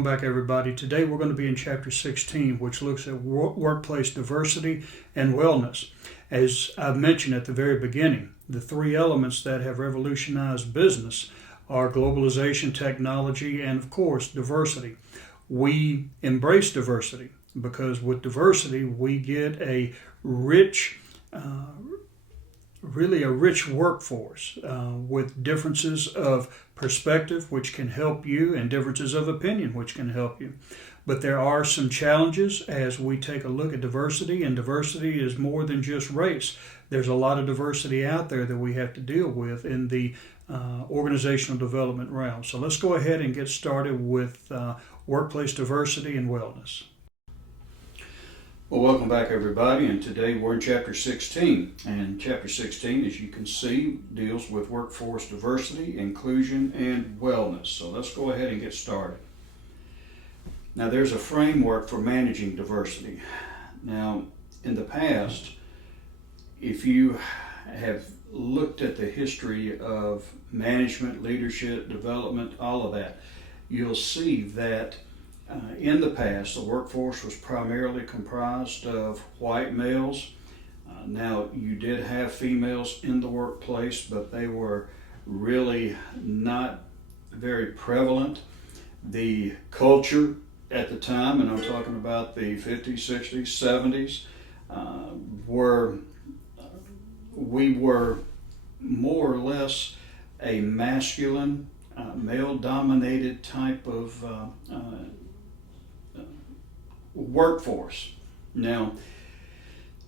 Welcome back, everybody. Today we're going to be in Chapter 16, which looks at workplace diversity and wellness. As I've mentioned at the very beginning, the three elements that have revolutionized business are globalization, technology, and of course, diversity. We embrace diversity because with diversity we get a rich really a rich workforce with differences of perspective, which can help you, and differences of opinion, which can help you. But there are some challenges as we take a look at diversity, and diversity is more than just race. There's a lot of diversity out there that we have to deal with in the organizational development realm. So let's go ahead and get started with workplace diversity and wellness. Well, welcome back, everybody, and today we're in Chapter 16. And Chapter 16, as you can see, deals with workforce diversity, inclusion, and wellness. So let's go ahead and get started. Now, there's a framework for managing diversity. Now, in the past, if you have looked at the history of management, leadership, development, all of that, you'll see that in the past, the workforce was primarily comprised of white males. Now, you did have females in the workplace, but they were really not very prevalent. The culture at the time, and I'm talking about the 50s, 60s, 70s, we were more or less a masculine, male-dominated type of workforce. Now,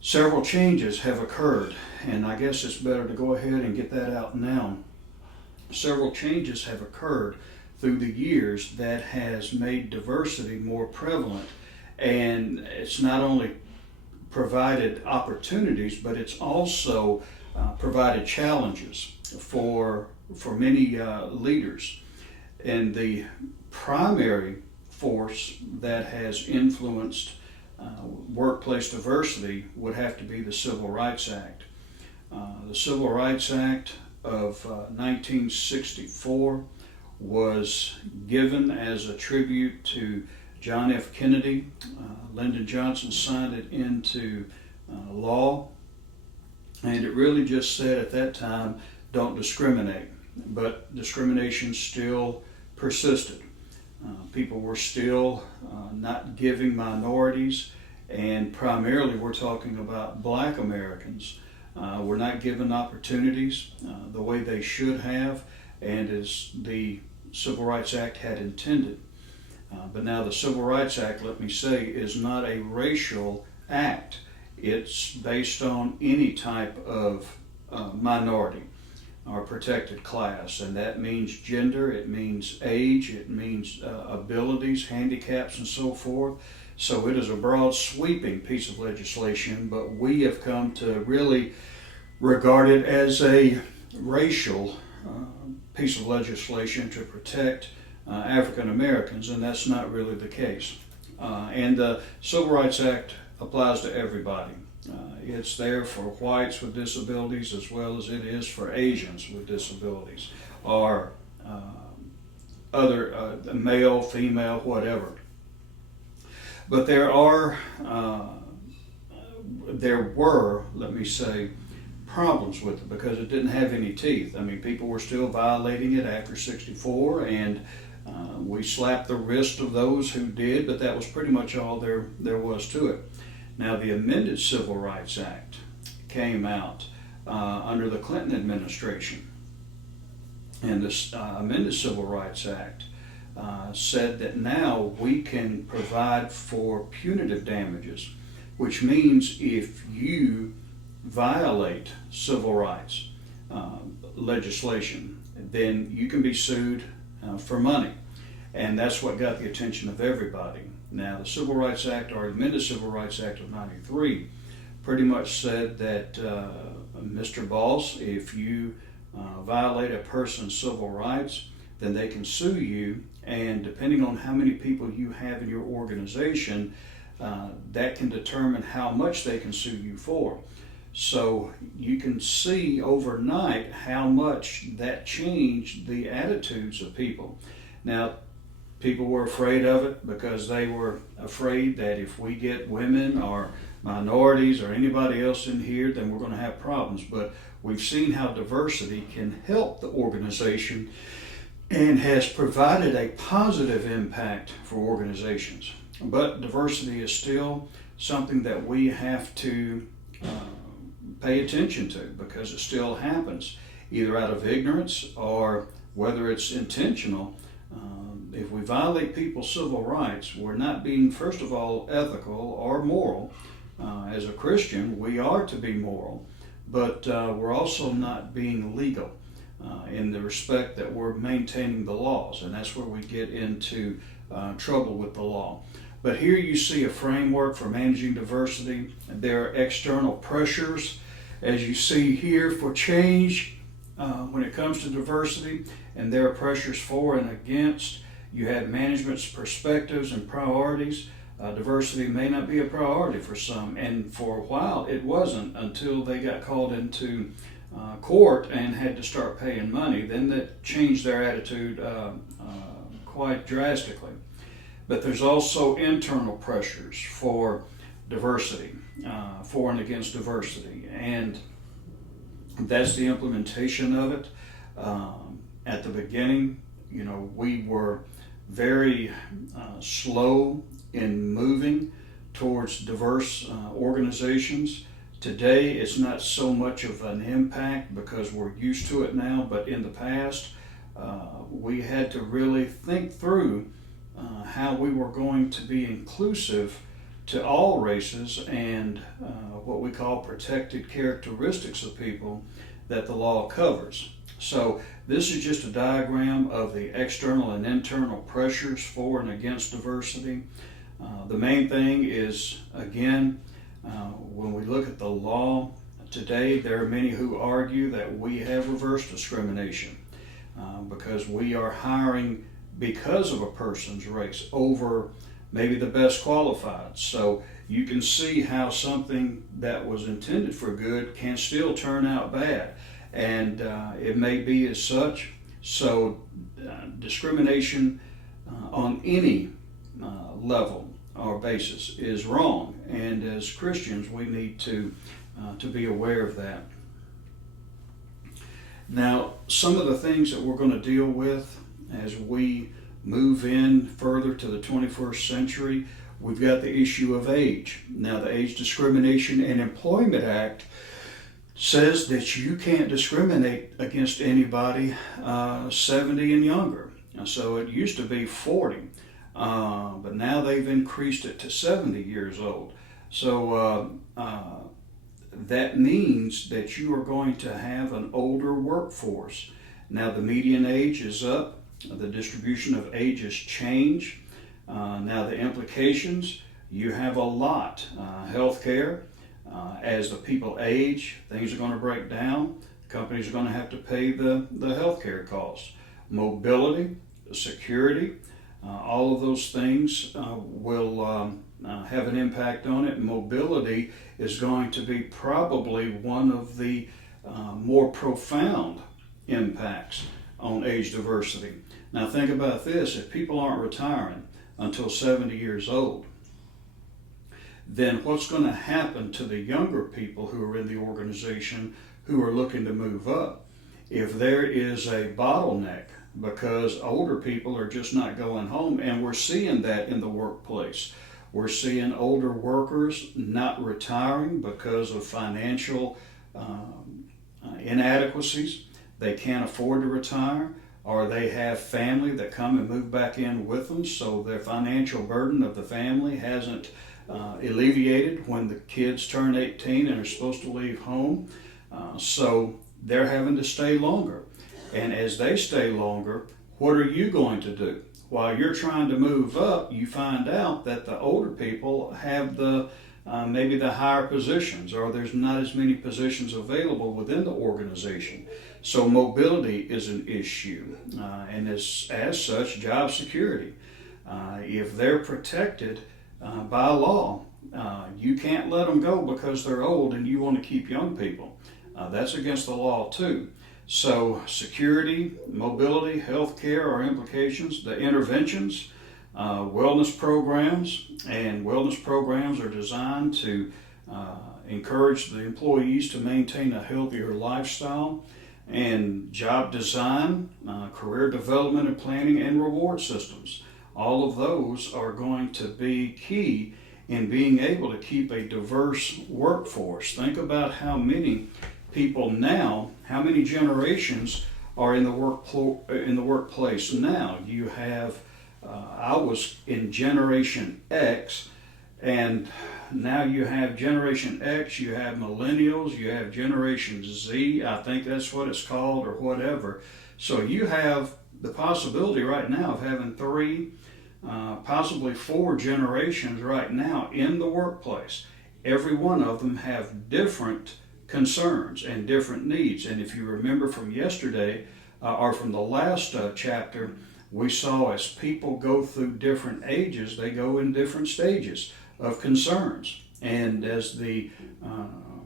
several changes have occurred, and I guess it's better to go ahead and get that out now. Several changes have occurred through the years that has made diversity more prevalent, and it's not only provided opportunities, but it's also provided challenges for many leaders. And the primary force that has influenced workplace diversity would have to be the Civil Rights Act. The Civil Rights Act of 1964 was given as a tribute to John F. Kennedy. Lyndon Johnson signed it into law, and it really just said at that time, don't discriminate. But discrimination still persisted. People were still not giving minorities, and primarily we're talking about Black Americans, were not given opportunities the way they should have, and as the Civil Rights Act had intended. But now the Civil Rights Act, let me say, is not a racial act. It's based on any type of minority or protected class, and that means gender, it means age, it means abilities, handicaps, and so forth. So it is a broad sweeping piece of legislation, but we have come to really regard it as a racial piece of legislation to protect African Americans, and that's not really the case. And the Civil Rights Act applies to everybody. It's there for whites with disabilities as well as it is for Asians with disabilities, or other male, female, whatever. But there were, let me say, problems with it because it didn't have any teeth. I mean, people were still violating it after 64, and we slapped the wrist of those who did, but that was pretty much all there was to it. Now, the amended Civil Rights Act came out under the Clinton administration, and this amended Civil Rights Act said that now we can provide for punitive damages, which means if you violate civil rights legislation, then you can be sued for money, and that's what got the attention of everybody. Now, the Civil Rights Act, or amended Civil Rights Act of '93, pretty much said that, Mr. Boss, if you violate a person's civil rights, then they can sue you, and depending on how many people you have in your organization, that can determine how much they can sue you for. So you can see overnight how much that changed the attitudes of people. Now, People were afraid of it because they were afraid that if we get women or minorities or anybody else in here, then we're going to have problems. But we've seen how diversity can help the organization and has provided a positive impact for organizations. But diversity is still something that we have to pay attention to, because it still happens, either out of ignorance or whether it's intentional. If we violate people's civil rights, we're not being, first of all, ethical or moral. As a Christian, we are to be moral, but we're also not being legal in the respect that we're maintaining the laws, and that's where we get into trouble with the law. But here you see a framework for managing diversity. There are external pressures, as you see here, for change when it comes to diversity, and there are pressures for and against. You have management's perspectives and priorities. Diversity may not be a priority for some, and for a while it wasn't, until they got called into court and had to start paying money. Then that changed their attitude quite drastically. But there's also internal pressures for diversity, for and against diversity, and that's the implementation of it. At the beginning, we were very slow in moving towards diverse organizations. Today, it's not so much of an impact because we're used to it now, but in the past, we had to really think through how we were going to be inclusive to all races and what we call protected characteristics of people that the law covers. So this is just a diagram of the external and internal pressures for and against diversity. The main thing is, again, when we look at the law today, there are many who argue that we have reverse discrimination because we are hiring because of a person's race over maybe the best qualified. So you can see how something that was intended for good can still turn out bad, and it may be as such. So discrimination on any level or basis is wrong, and as Christians we need to be aware of that. Now, some of the things that we're going to deal with as we move in further to the 21st century, we've got the issue of age. Now, the Age Discrimination and Employment Act says that you can't discriminate against anybody 70 and younger. So it used to be 40, but now they've increased it to 70 years old. So that means that you are going to have an older workforce. Now, the median age is up. The distribution of ages change. Now, the implications, you have a lot. Healthcare, as the people age, things are going to break down. Companies are going to have to pay the healthcare costs. Mobility, security, all of those things will have an impact on it. Mobility is going to be probably one of the more profound impacts on age diversity. Now think about this: if people aren't retiring until 70 years old, then what's going to happen to the younger people who are in the organization who are looking to move up? If there is a bottleneck because older people are just not going home, and we're seeing that in the workplace. We're seeing older workers not retiring because of financial inadequacies. They can't afford to retire, or they have family that come and move back in with them, so their financial burden of the family hasn't alleviated when the kids turn 18 and are supposed to leave home. So they're having to stay longer. And as they stay longer, what are you going to do? While you're trying to move up, you find out that the older people have the maybe the higher positions, or there's not as many positions available within the organization. So mobility is an issue, and as such, job security. If they're protected by law, you can't let them go because they're old and you want to keep young people. That's against the law too. So security, mobility, healthcare are implications. The interventions, wellness programs, and wellness programs are designed to encourage the employees to maintain a healthier lifestyle. And job design, career development and planning, and reward systems. All of those are going to be key in being able to keep a diverse workforce. Think about how many people now, how many generations are in the workplace now. You have, I was in Generation X, and now you have Generation X, you have Millennials, you have Generation Z, I think that's what it's called, or whatever. So you have the possibility right now of having 3, possibly 4 generations right now in the workplace. Every one of them have different concerns and different needs. And if you remember from yesterday, or from the last chapter, we saw as people go through different ages, they go in different stages of concerns. And as the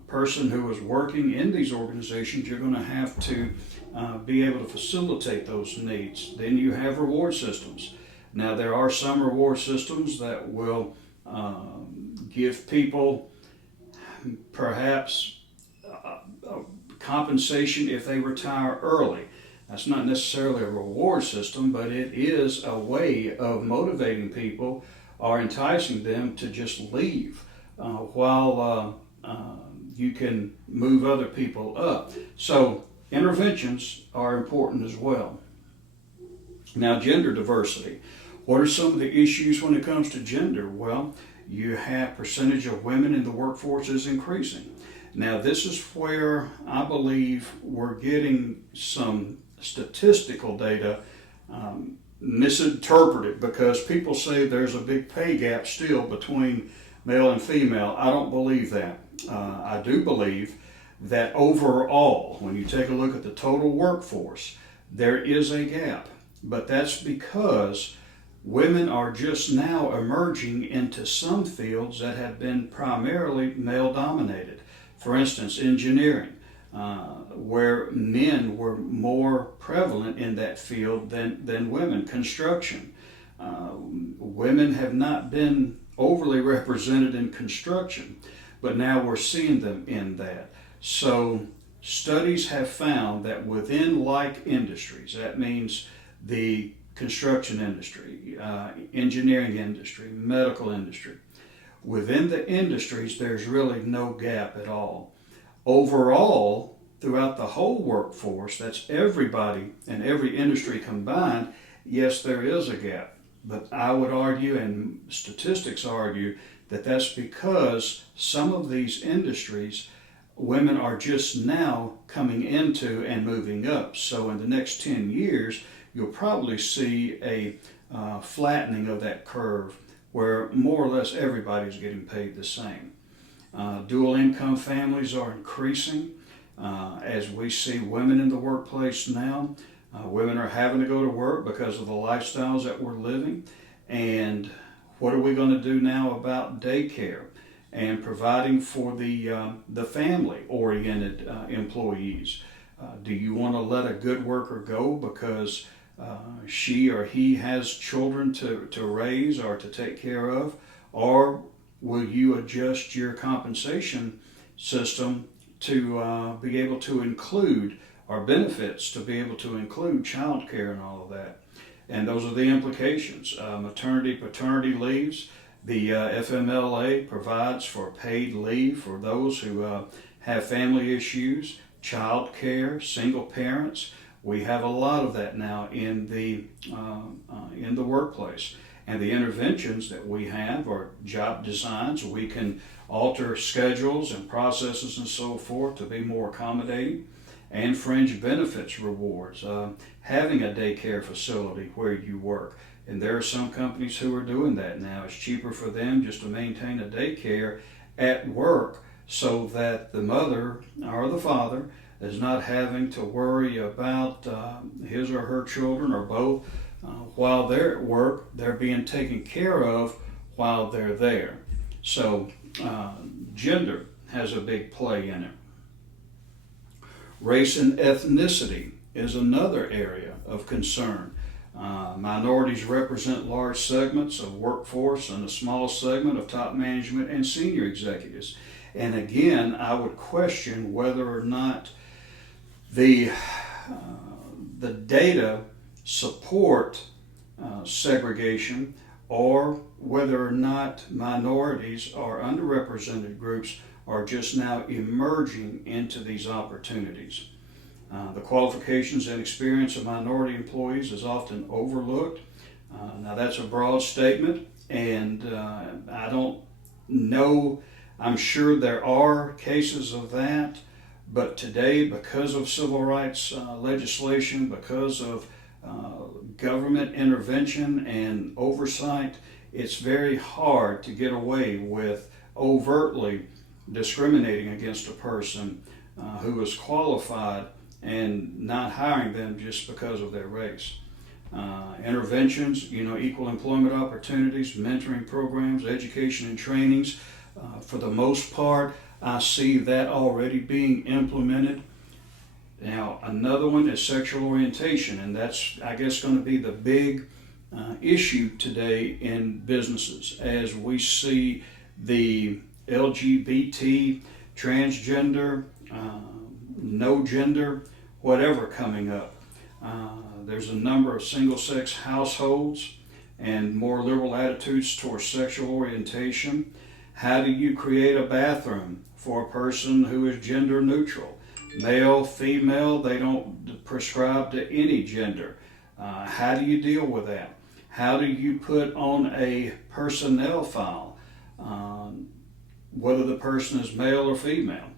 person who is working in these organizations, you're going to have to be able to facilitate those needs. Then you have reward systems. Now, there are some reward systems that will give people perhaps compensation if they retire early. That's not necessarily a reward system, but it is a way of motivating people or enticing them to just leave while you can move other people up. So interventions are important as well. Now, gender diversity. What are some of the issues when it comes to gender? Well, you have percentage of women in the workforce is increasing. Now, this is where I believe we're getting some statistical data misinterpreted, because people say there's a big pay gap still between male and female. I don't believe that. I do believe that overall, when you take a look at the total workforce, there is a gap. But that's because women are just now emerging into some fields that have been primarily male dominated. For instance, engineering, where men were more prevalent in that field than women. Construction, women have not been overly represented in construction, but now we're seeing them in that. So studies have found that within like industries, that means the construction industry, engineering industry, medical industry, within the industries there's really no gap at all. Overall, throughout the whole workforce, that's everybody and every industry combined, yes, there is a gap. But I would argue, and statistics argue, that that's because some of these industries, women are just now coming into and moving up. So in the next 10 years, you'll probably see a flattening of that curve where more or less everybody's getting paid the same. Dual income families are increasing as we see women in the workplace now. Women are having to go to work because of the lifestyles that we're living. And what are we going to do now about daycare and providing for the family-oriented employees? Do you want to let a good worker go because she or he has children to raise or to take care of? Or will you adjust your compensation system to be able to include, or benefits to be able to include, child care and all of that? And those are the implications. Maternity, paternity leaves. The FMLA provides for paid leave for those who have family issues, child care, single parents. We have a lot of that now in the workplace. And the interventions that we have are job designs. We can alter schedules and processes and so forth to be more accommodating. And fringe benefits rewards, having a daycare facility where you work. And there are some companies who are doing that now. It's cheaper for them just to maintain a daycare at work so that the mother or the father is not having to worry about his or her children or both. While they're at work, they're being taken care of while they're there. So gender has a big play in it. Race and ethnicity is another area of concern. Minorities represent large segments of workforce and a small segment of top management and senior executives. And again, I would question whether or not the data support segregation, or whether or not minorities or underrepresented groups are just now emerging into these opportunities. The qualifications and experience of minority employees is often overlooked. Now that's a broad statement, and I don't know, I'm sure there are cases of that, but today, because of civil rights legislation, because of government intervention and oversight, it's very hard to get away with overtly discriminating against a person who is qualified and not hiring them just because of their race. Interventions, equal employment opportunities, mentoring programs, education and trainings. For the most part, I see that already being implemented. Now, another one is sexual orientation, and that's, I guess, going to be the big issue today in businesses as we see the LGBT, transgender, no gender, whatever coming up. There's a number of single-sex households and more liberal attitudes towards sexual orientation. How do you create a bathroom for a person who is gender neutral? Male, female, they don't prescribe to any gender. How do you deal with that? How do you put on a personnel file whether the person is male or female?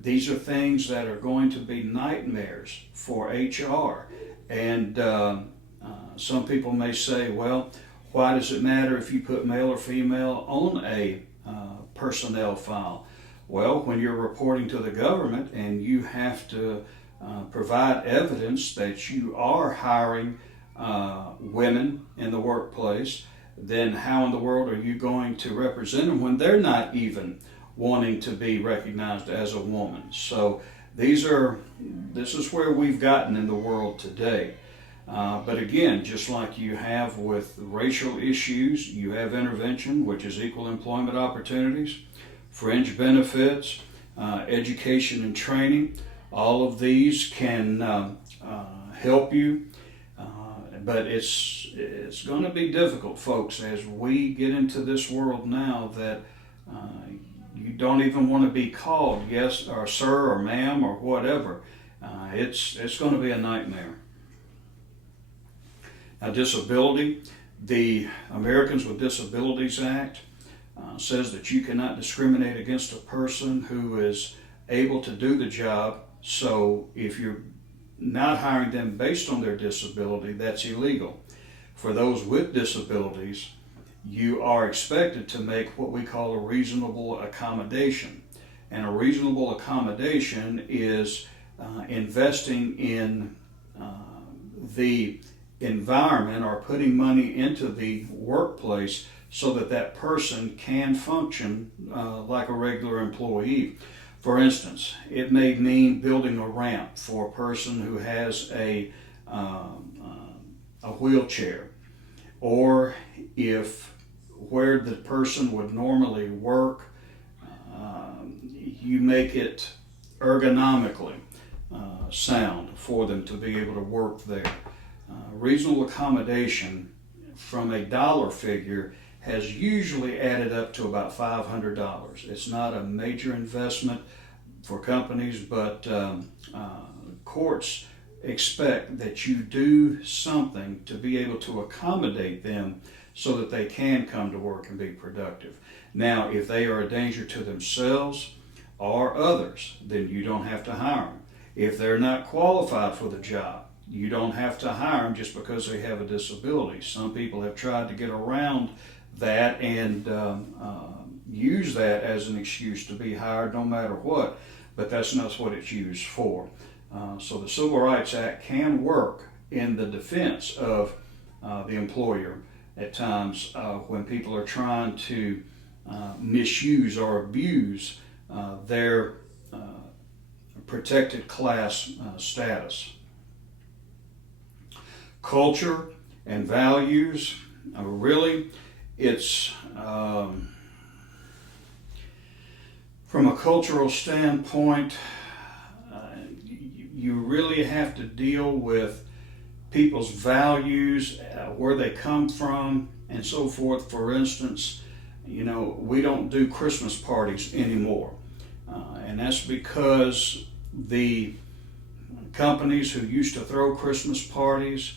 These are things that are going to be nightmares for HR. And some people may say, well, why does it matter if you put male or female on a personnel file? Well, when you're reporting to the government and you have to provide evidence that you are hiring women in the workplace, then how in the world are you going to represent them when they're not even wanting to be recognized as a woman? So this is where we've gotten in the world today. But again, just like you have with racial issues, you have intervention, which is equal employment opportunities, fringe benefits, education and training. All of these can help you, but it's going to be difficult, folks, as we get into this world now that you don't even want to be called yes or sir or ma'am or whatever. It's going to be a nightmare. Now, disability, the Americans with Disabilities Act says that you cannot discriminate against a person who is able to do the job. So if you're not hiring them based on their disability, that's illegal. For those with disabilities, you are expected to make what we call a reasonable accommodation. And a reasonable accommodation is investing in the environment or putting money into the workplace so that that person can function like a regular employee. For instance, it may mean building a ramp for a person who has a wheelchair, or if where the person would normally work, you make it ergonomically sound for them to be able to work there. Reasonable accommodation from a dollar figure has usually added up to about $500. It's not a major investment for companies, but courts expect that you do something to be able to accommodate them so that they can come to work and be productive. Now, if they are a danger to themselves or others, then you don't have to hire them. If they're not qualified for the job, you don't have to hire them just because they have a disability. Some people have tried to get around that and use that as an excuse to be hired no matter what, but that's not what it's used for. So the Civil Rights Act can work in the defense of the employer at times when people are trying to misuse or abuse their protected class status. Culture and values, really, it's from a cultural standpoint, you really have to deal with people's values, where they come from, and so forth. For instance, we don't do Christmas parties anymore. And that's because the companies who used to throw Christmas parties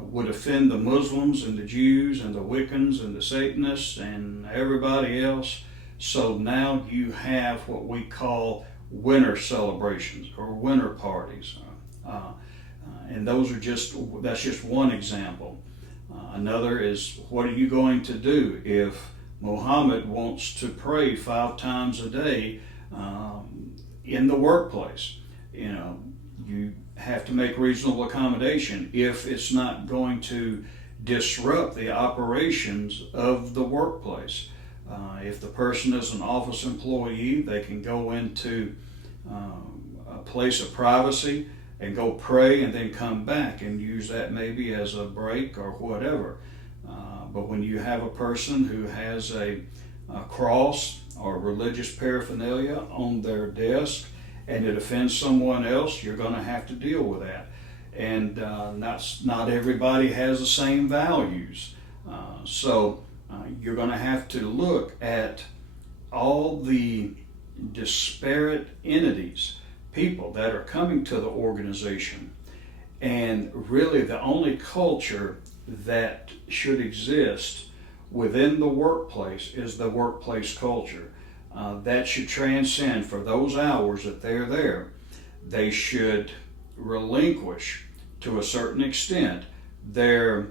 would offend the Muslims and the Jews and the Wiccans and the Satanists and everybody else. So now you have what we call winter celebrations or winter parties. And that's just one example. Another is, what are you going to do if Muhammad wants to pray 5 times a day in the workplace? You have to make reasonable accommodation if it's not going to disrupt the operations of the workplace. If the person is an office employee, they can go into a place of privacy and go pray and then come back and use that maybe as a break or whatever. But when you have a person who has a cross or religious paraphernalia on their desk and it offends someone else, you're going to have to deal with that. And not everybody has the same values. So you're going to have to look at all the disparate entities, people that are coming to the organization. And really the only culture that should exist within the workplace is the workplace culture. That should transcend for those hours that they're there. They should relinquish to a certain extent their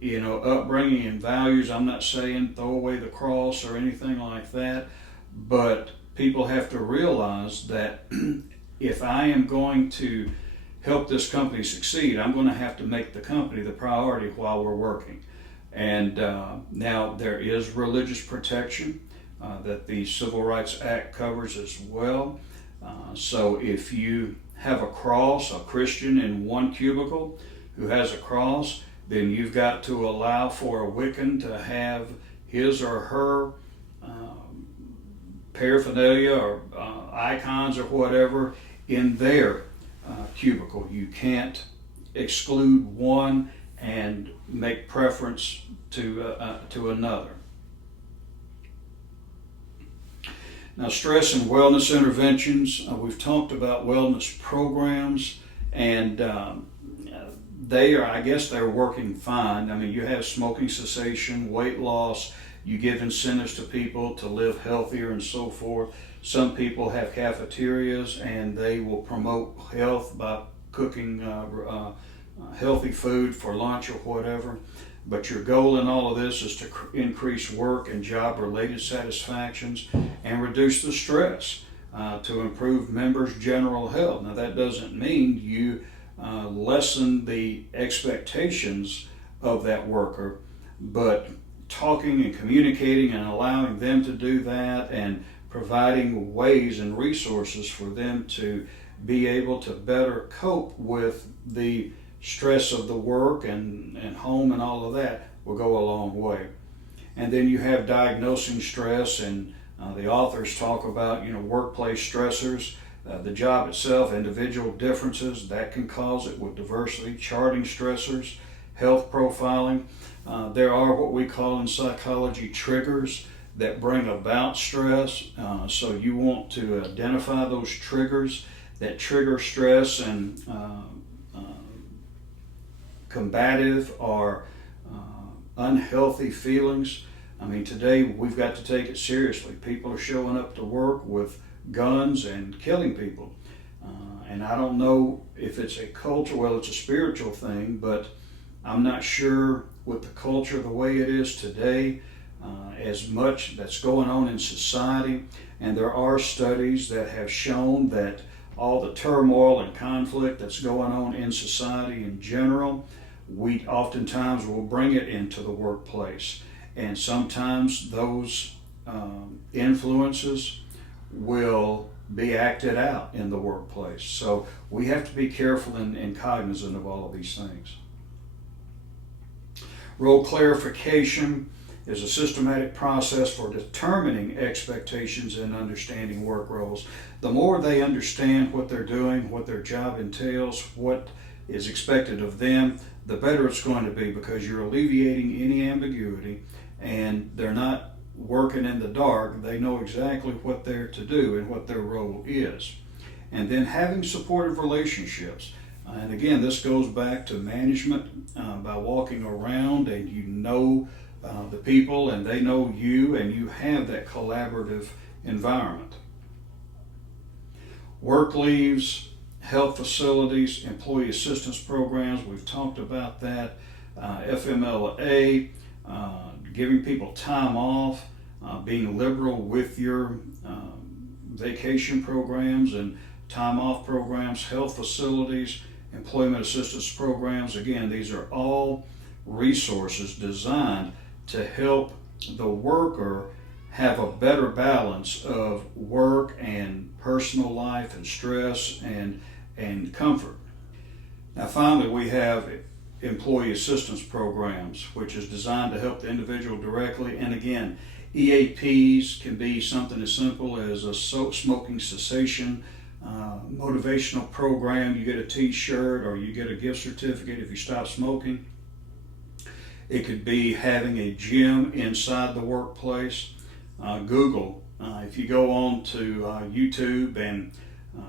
upbringing and values. I'm not saying throw away the cross or anything like that, but people have to realize that if I am going to help this company succeed, I'm going to have to make the company the priority while we're working. And now there is religious protection that the Civil Rights Act covers as well. So if you have a cross, a Christian in one cubicle who has a cross, then you've got to allow for a Wiccan to have his or her paraphernalia or icons or whatever in their cubicle. You can't exclude one and make preference to another. Now, stress and wellness interventions. We've talked about wellness programs, and they're working fine. I mean, you have smoking cessation, weight loss. You give incentives to people to live healthier and so forth. Some people have cafeterias and they will promote health by cooking healthy food for lunch or whatever. But your goal in all of this is to increase work and job-related satisfactions and reduce the stress to improve members' general health. Now, that doesn't mean you lessen the expectations of that worker, but talking and communicating and allowing them to do that and providing ways and resources for them to be able to better cope with the stress of the work and home and all of that will go a long way. And then you have diagnosing stress, and the authors talk about workplace stressors, the job itself, individual differences that can cause it with diversity, charting stressors, health profiling. There are what we call in psychology triggers that bring about stress. So you want to identify those triggers that trigger stress and combative or unhealthy feelings. I mean, today we've got to take it seriously. People are showing up to work with guns and killing people. And I don't know if it's a culture, well, it's a spiritual thing, but I'm not sure with the culture the way it is today, as much that's going on in society. And there are studies that have shown that all the turmoil and conflict that's going on in society in general, we oftentimes will bring it into the workplace. And sometimes those influences will be acted out in the workplace. So we have to be careful and cognizant of all of these things. Role clarification is a systematic process for determining expectations and understanding work roles. The more they understand what they're doing, what their job entails, what is expected of them, the better it's going to be, because you're alleviating any ambiguity and they're not working in the dark. They know exactly what they're to do and what their role is. And then having supportive relationships. And again, this goes back to management by walking around and you know the people and they know you, and you have that collaborative environment. Work leaves, health facilities, employee assistance programs, we've talked about that. FMLA, giving people time off, being liberal with your vacation programs and time off programs, health facilities, employment assistance programs. Again, these are all resources designed to help the worker have a better balance of work and personal life and stress and comfort. Now finally, we have employee assistance programs, which is designed to help the individual directly. And again, EAPs can be something as simple as a smoking cessation motivational program. You get a t-shirt or you get a gift certificate if you stop smoking. It could be having a gym inside the workplace. Google, if you go on to YouTube and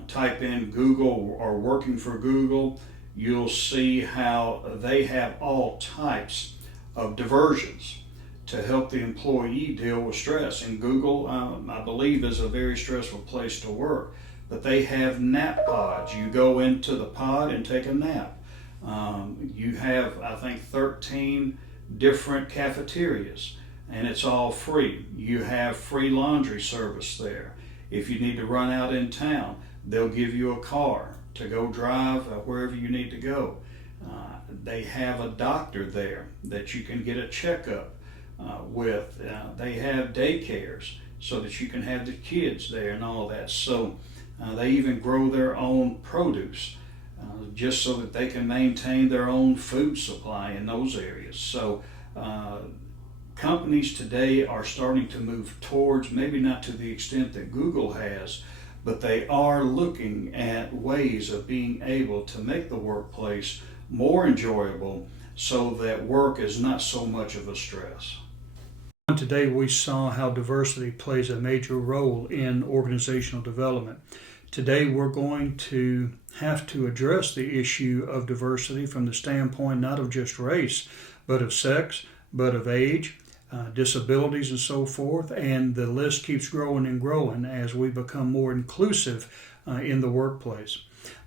type in Google or working for Google, you'll see how they have all types of diversions to help the employee deal with stress. And Google, I believe, is a very stressful place to work. But they have nap pods. You go into the pod and take a nap. You have, I think, 13 different cafeterias, and it's all free. You have free laundry service there. If you need to run out in town, they'll give you a car to go drive wherever you need to go. They have a doctor there that you can get a checkup with. They have daycares so that you can have the kids there and all that. So they even grow their own produce just so that they can maintain their own food supply in those areas. So companies today are starting to move towards, maybe not to the extent that Google has, but they are looking at ways of being able to make the workplace more enjoyable so that work is not so much of a stress. Today we saw how diversity plays a major role in organizational development. Today we're going to have to address the issue of diversity from the standpoint not of just race, but of sex, but of age, disabilities and so forth, and the list keeps growing and growing as we become more inclusive in the workplace.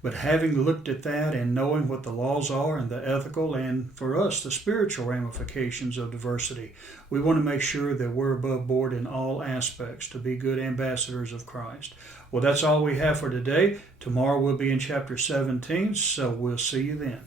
But having looked at that and knowing what the laws are and the ethical and, for us, the spiritual ramifications of diversity, we want to make sure that we're above board in all aspects to be good ambassadors of Christ. Well, that's all we have for today. Tomorrow we'll be in chapter 17, so we'll see you then.